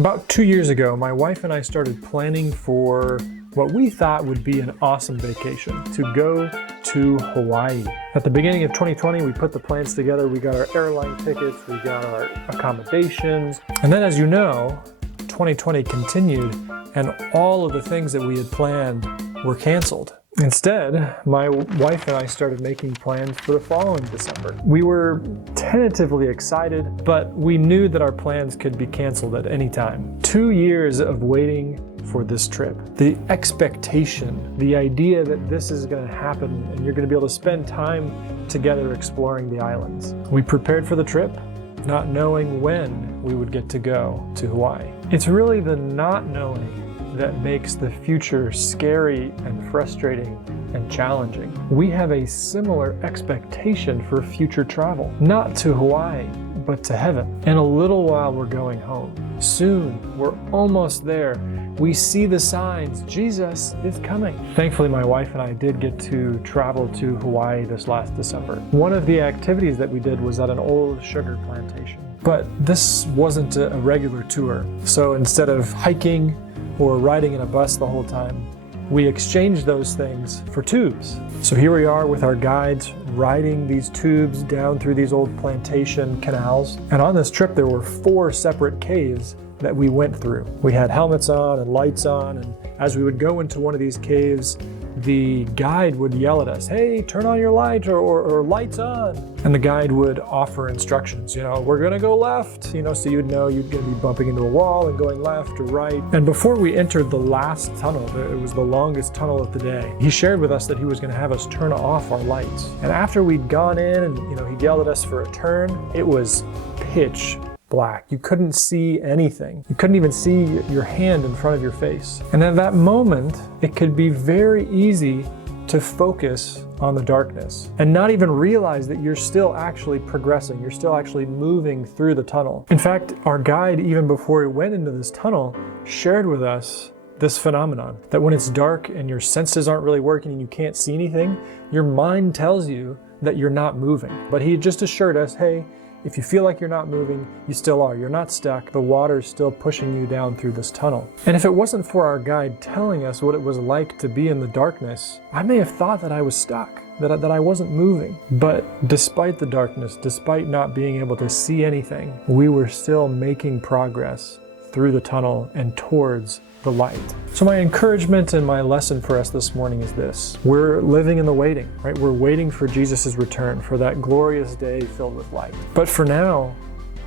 About 2 years ago, my wife and I started planning for what we thought would be an awesome vacation, to go to Hawaii. At the beginning of 2020, we put the plans together. We got our airline tickets, we got our accommodations. And then, as you know, 2020 continued and all of the things that we had planned were canceled. Instead, my wife and I started making plans for the following December. We were tentatively excited, but we knew that our plans could be canceled at any time. 2 years of waiting for this trip. The expectation, the idea that this is going to happen and you're going to be able to spend time together exploring the islands. We prepared for the trip, not knowing when we would get to go to Hawaii. It's really the not knowing that makes the future scary and frustrating and challenging. We have a similar expectation for future travel, not to Hawaii, but to heaven. In a little while, we're going home. Soon, we're almost there. We see the signs. Jesus is coming. Thankfully, my wife and I did get to travel to Hawaii this last December. One of the activities that we did was at an old sugar plantation. But this wasn't a regular tour. So instead of hiking or riding in a bus the whole time, we exchanged those things for tubes. So here we are with our guides riding these tubes down through these old plantation canals. And on this trip, there were 4 separate caves that we went through. We had helmets on and lights on, and as we would go into one of these caves, the guide would yell at us, "Hey, turn on your light," or "Lights on." And the guide would offer instructions, we're gonna go left, so you'd know you're gonna be bumping into a wall and going left or right. And before we entered the last tunnel, it was the longest tunnel of the day, he shared with us that he was gonna have us turn off our lights. And after we'd gone in and, he yelled at us for a turn, it was pitch black. You couldn't see anything. You couldn't even see your hand in front of your face. And at that moment, it could be very easy to focus on the darkness and not even realize that you're still actually progressing. You're still actually moving through the tunnel. In fact, our guide, even before he went into this tunnel, shared with us this phenomenon, that when it's dark and your senses aren't really working and you can't see anything, your mind tells you that you're not moving. But he just assured us, hey, if you feel like you're not moving, you still are. You're not stuck. The water's still pushing you down through this tunnel. And if it wasn't for our guide telling us what it was like to be in the darkness, I may have thought that I was stuck, that I wasn't moving. But despite the darkness, despite not being able to see anything, we were still making progress through the tunnel and towards the light. So my encouragement and my lesson for us this morning is this. We're living in the waiting, right? We're waiting for Jesus' return, for that glorious day filled with light. But for now,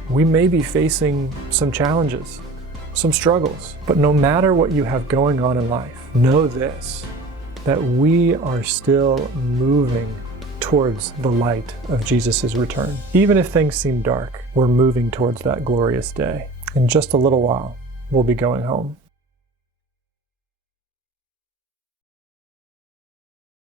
we may be facing some challenges, some struggles. But no matter what you have going on in life, know this, that we are still moving towards the light of Jesus' return. Even if things seem dark, we're moving towards that glorious day. In just a little while, we'll be going home.